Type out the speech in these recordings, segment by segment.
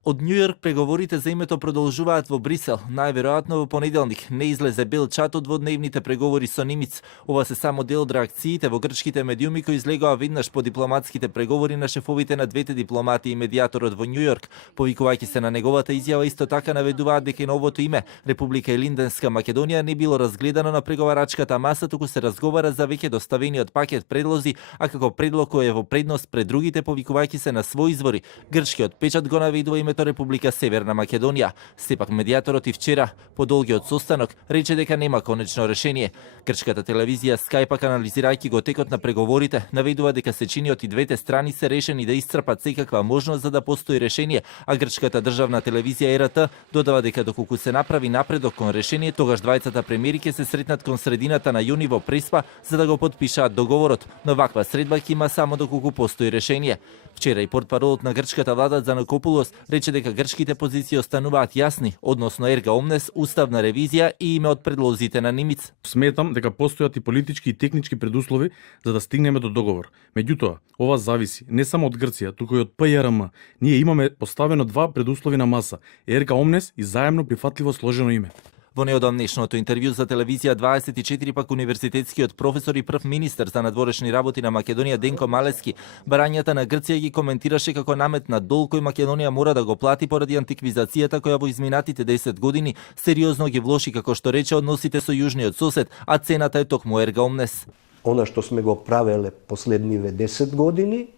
Од Њујорк преговорите за името продолжуваат во Брисел. Најверојатно во понеделник не излезе бел чат од дводневните преговори со Нимиц. Ова се само дел од реакциите во грчките медиуми кои излегоа веднаш по дипломатските преговори на шефовите на двете дипломати и медијаторот во Њујорк. Повикувајќи се на неговата изјава, исто така наведуваат дека новото име Република Илинденска Македонија не било разгледано на преговарачката маса, туку се разговара за веќе доставениот пакет предлози, а како предлог кој е во предност пред другите, повикувајќи се на свој извори. Грчкиот печат го наведува името Република Северна Македонија. Сепак медијаторот и вчера, по долгиот состанок, рече дека нема конечно решение. Грчката телевизија Sky пак анализирајќи го текот на преговорите, наведува дека се чини од и двете страни се решени да исцрпат секаква можност за да постои решение, а грчката државна телевизија РТ додава дека доколку се направи напредок кон решение, тогаш двајцата премиери ќе се сретнат кон средината на јуни во Преспа за да го потпишаат договорот, но ваква средба ќе има само доколку постои решение. Вчера и портпаролот на грчката влада Занакопулос рече дека грчките позиции остануваат јасни односно ерга омнес, уставна ревизија и име од предлозите на Нимиц. Сметам дека постојат и политички и технички предуслови за да стигнеме до договор. Меѓутоа, ова зависи не само од Грција, туку и од ПЈРМ. Ние имаме поставено два предуслови на маса: ерга омнес и заемно прифатливо сложено име. Во неодамнешното интервју за телевизија 24 пак универзитетскиот професор и прв министер за надворешни работи на Македонија Денко Малески барањата на Грција ги коментираше како наметнат долг кој Македонија мора да го плати поради антиквизацијата која во изминатите 10 години сериозно ги влоши, како што рече, односите со јужниот сосед, а цената е токму ерга омнес. Она што сме го правеле последниве 10 години,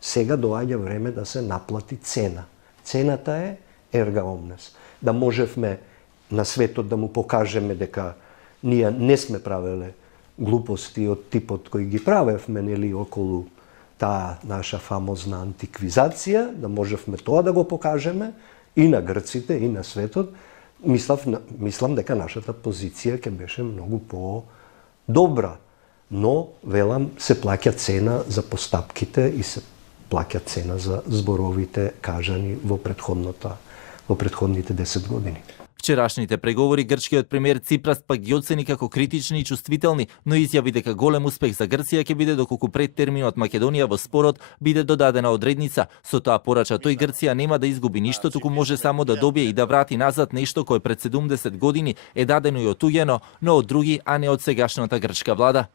сега доаѓа време да се наплати цена. Цената е ерга омнес. Да можевме на светот да му покажеме дека ние не сме правеле глупости од типот кои ги правевме, нели, околу таа наша фамозна антиквизација, да можевме тоа да го покажеме и на грците и на светот. Мислам дека нашата позиција ќе беше многу по-добра, но велам се плаќа цена за постапките и се плаќа цена за зборовите кажани во претходните 10 години. Вчерашните преговори грчкиот премиер Ципрас пак ги оцени како критични и чувствителни, но изјави дека голем успех за Грција ќе биде доколку пред терминот Македонија во спорот биде додадена одредница. Со тоа порача тој Грција нема да изгуби ништо, туку може само да добие и да врати назад нешто кое пред 70 години е дадено и отуѓено, но од други, а не од сегашната грчка влада.